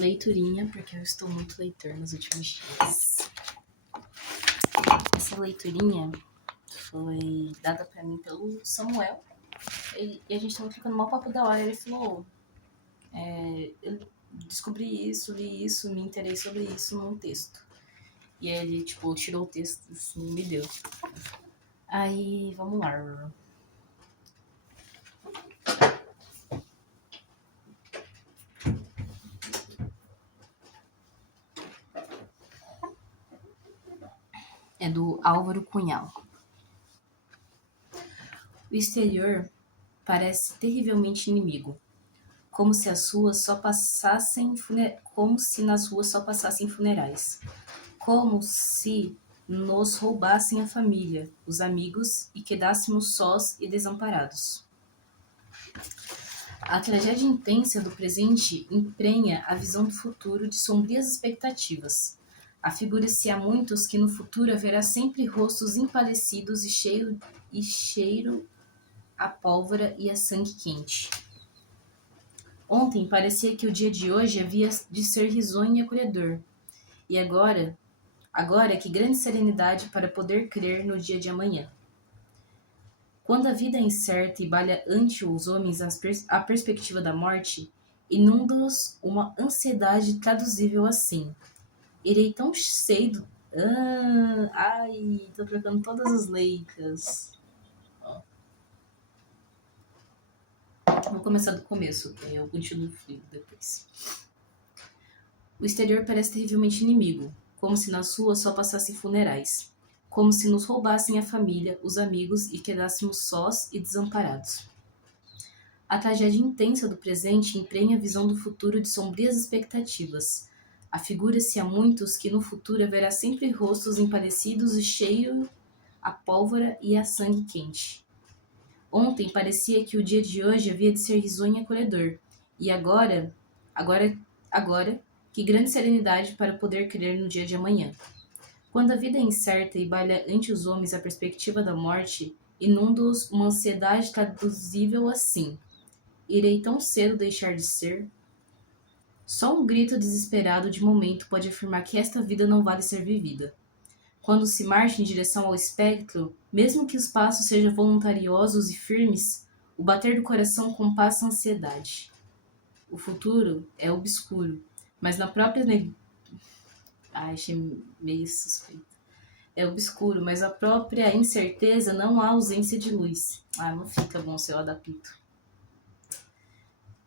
leiturinha, porque eu estou muito leitor nos últimos dias. Essa leiturinha foi dada pra mim pelo Samuel. E a gente tava trocando mal papo da hora. Ele falou: eu descobri isso, li isso, me interessei sobre isso num texto. E aí ele, tirou o texto assim, me deu. Aí, vamos lá. É do Álvaro Cunhal. O exterior parece terrivelmente inimigo, como se nas ruas só passassem funerais, como se nos roubassem a família, os amigos e quedássemos sós e desamparados. A tragédia intensa do presente emprenha a visão do futuro de sombrias expectativas. Afigura-se a muitos que no futuro haverá sempre rostos empalecidos e cheiro a pólvora e a sangue quente. Ontem parecia que o dia de hoje havia de ser risonho e acolhedor. E agora que grande serenidade para poder crer no dia de amanhã. Quando a vida é incerta e balha ante os homens a perspectiva da morte, inunda-os uma ansiedade traduzível assim: irei tão cedo. Tô trocando todas as letras. Vou começar do começo, que eu continuo fluindo depois. O exterior parece terrivelmente inimigo, como se nas ruas só passassem funerais, como se nos roubassem a família, os amigos e quedássemos sós e desamparados. A tragédia intensa do presente emprenha a visão do futuro de sombrias expectativas. Afigura-se a muitos que no futuro haverá sempre rostos empalecidos e cheio a pólvora e a sangue quente. Ontem parecia que o dia de hoje havia de ser risonho e acolhedor, e agora, que grande serenidade para poder crer no dia de amanhã. Quando a vida é incerta e balha ante os homens a perspectiva da morte, inunda-os uma ansiedade traduzível assim: irei tão cedo deixar de ser? Só um grito desesperado de momento pode afirmar que esta vida não vale ser vivida. Quando se marcha em direção ao espectro, mesmo que os passos sejam voluntariosos e firmes, o bater do coração compassa a ansiedade. O futuro é obscuro, mas na própria achei meio suspeito. É obscuro, mas a própria incerteza não há ausência de luz. Não fica bom se eu adapto.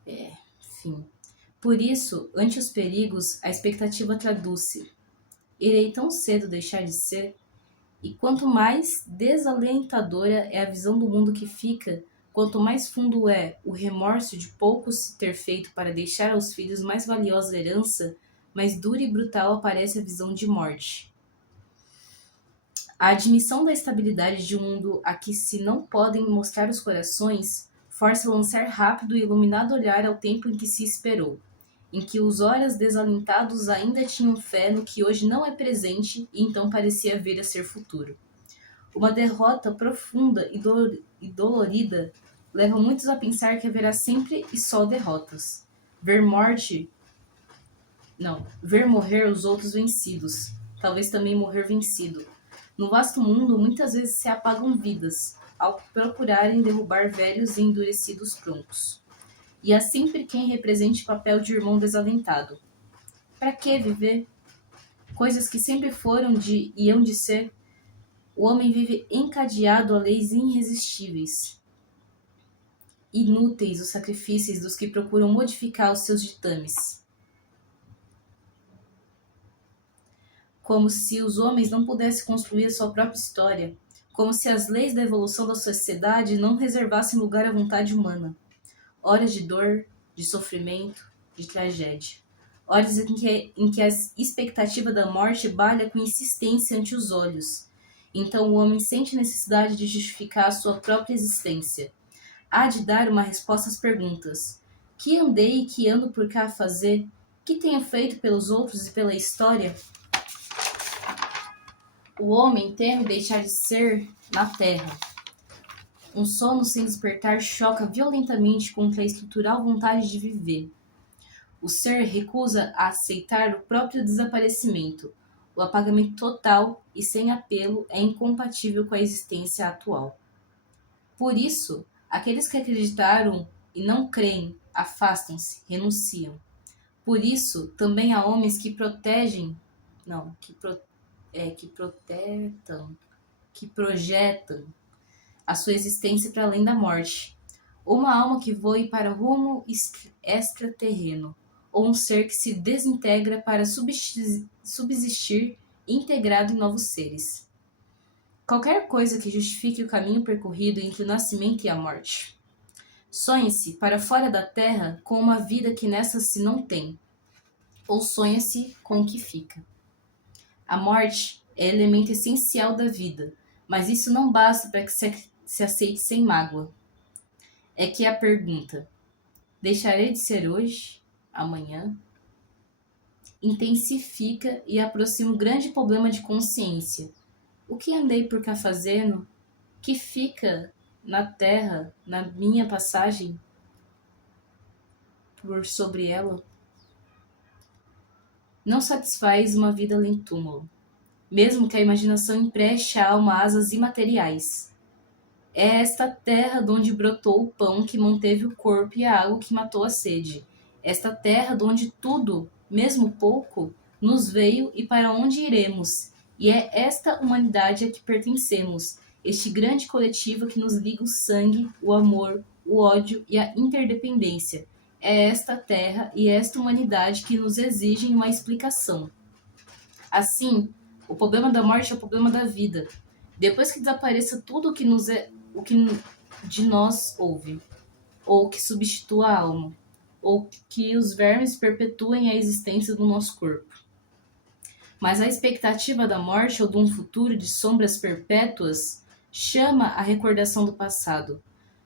Enfim. Por isso, ante os perigos, a expectativa traduz-se: irei tão cedo deixar de ser? E quanto mais desalentadora é a visão do mundo que fica, quanto mais fundo é o remorso de pouco se ter feito para deixar aos filhos mais valiosa herança, mais dura e brutal aparece a visão de morte. A admissão da estabilidade de um mundo a que se não podem mostrar os corações força a lançar rápido e iluminado olhar ao tempo em que se esperou, em que os horas desalentados ainda tinham fé no que hoje não é presente e então parecia vir a ser futuro. Uma derrota profunda e dolorida leva muitos a pensar que haverá sempre e só derrotas. Ver morrer os outros vencidos, talvez também morrer vencido. No vasto mundo, muitas vezes se apagam vidas, ao procurarem derrubar velhos e endurecidos troncos. E há sempre quem represente o papel de irmão desalentado. Para que viver? Coisas que sempre foram e hão de ser. O homem vive encadeado a leis irresistíveis. Inúteis os sacrifícios dos que procuram modificar os seus ditames. Como se os homens não pudessem construir a sua própria história. Como se as leis da evolução da sociedade não reservassem lugar à vontade humana. Horas de dor, de sofrimento, de tragédia. Horas em que a expectativa da morte balha com insistência ante os olhos. Então o homem sente necessidade de justificar a sua própria existência. Há de dar uma resposta às perguntas: que andei e que ando por cá a fazer? Que tenho feito pelos outros e pela história? O homem teme deixar de ser na terra. Um sono sem despertar choca violentamente contra a estrutural vontade de viver. O ser recusa a aceitar o próprio desaparecimento. O apagamento total e sem apelo é incompatível com a existência atual. Por isso, aqueles que acreditaram e não creem afastam-se, renunciam. Por isso, também há homens que protegem, não, que protetam, que projetam a sua existência para além da morte. Ou uma alma que voe para rumo extraterreno, ou um ser que se desintegra para subsistir integrado em novos seres. Qualquer coisa que justifique o caminho percorrido entre o nascimento e a morte. Sonhe-se para fora da terra com uma vida que nessa se não tem, ou sonha-se com o que fica. A morte é elemento essencial da vida, mas isso não basta para que se aceite sem mágoa. É que a pergunta, deixarei de ser hoje, amanhã, intensifica e aproxima um grande problema de consciência. O que andei por cá fazendo, que fica na terra, na minha passagem por sobre ela? Não satisfaz uma vida além do túmulo, mesmo que a imaginação empreste à alma asas imateriais. É esta terra de onde brotou o pão que manteve o corpo e a água que matou a sede. Esta terra de onde tudo, mesmo pouco, nos veio e para onde iremos. E é esta humanidade a que pertencemos, este grande coletivo que nos liga o sangue, o amor, o ódio e a interdependência. É esta terra e esta humanidade que nos exigem uma explicação. Assim, o problema da morte é o problema da vida. Depois que desapareça tudo o que de nós houve, ou que substitua a alma, ou que os vermes perpetuem a existência do nosso corpo. Mas a expectativa da morte ou de um futuro de sombras perpétuas chama a recordação do passado,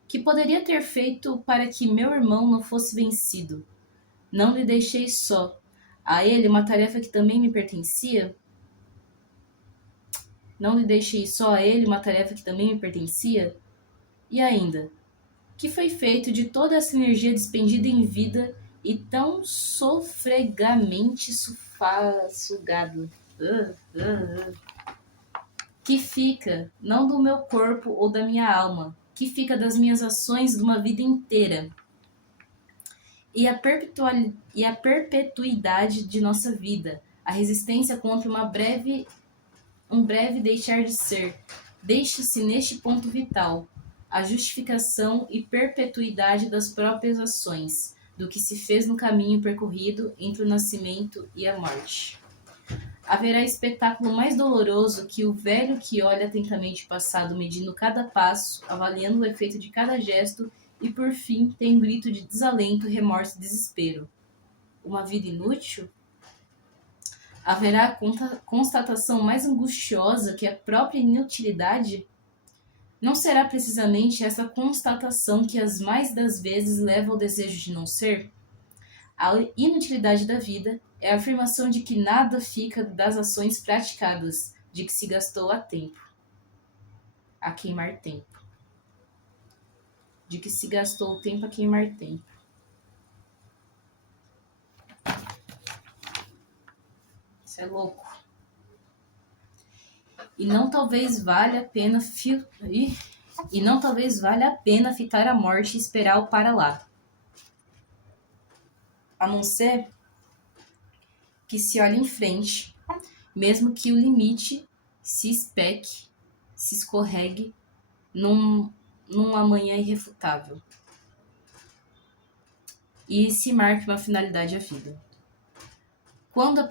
que poderia ter feito para que meu irmão não fosse vencido. Não lhe deixei só. A ele uma tarefa que também me pertencia? Não lhe deixei só a ele uma tarefa que também me pertencia? E ainda, que foi feito de toda essa energia despendida em vida e tão sofregamente sugado? Que fica, não do meu corpo ou da minha alma, que fica das minhas ações de uma vida inteira. E a perpetuidade de nossa vida, a resistência contra um breve deixar de ser, deixa-se neste ponto vital, a justificação e perpetuidade das próprias ações, do que se fez no caminho percorrido entre o nascimento e a morte. Haverá espetáculo mais doloroso que o velho que olha atentamente o passado, medindo cada passo, avaliando o efeito de cada gesto e, por fim, tem um grito de desalento, remorso e desespero. Uma vida inútil? Haverá a constatação mais angustiosa que a própria inutilidade? Não será precisamente essa constatação que as mais das vezes leva ao desejo de não ser? A inutilidade da vida é a afirmação de que nada fica das ações praticadas, de que se gastou a queimar tempo. De que se gastou o tempo a queimar tempo. Isso é louco. E não talvez valha a pena fitar a morte e esperar o para lá. A não ser que se olhe em frente, mesmo que o limite se escorregue num amanhã irrefutável. E se marque uma finalidade à vida. Quando a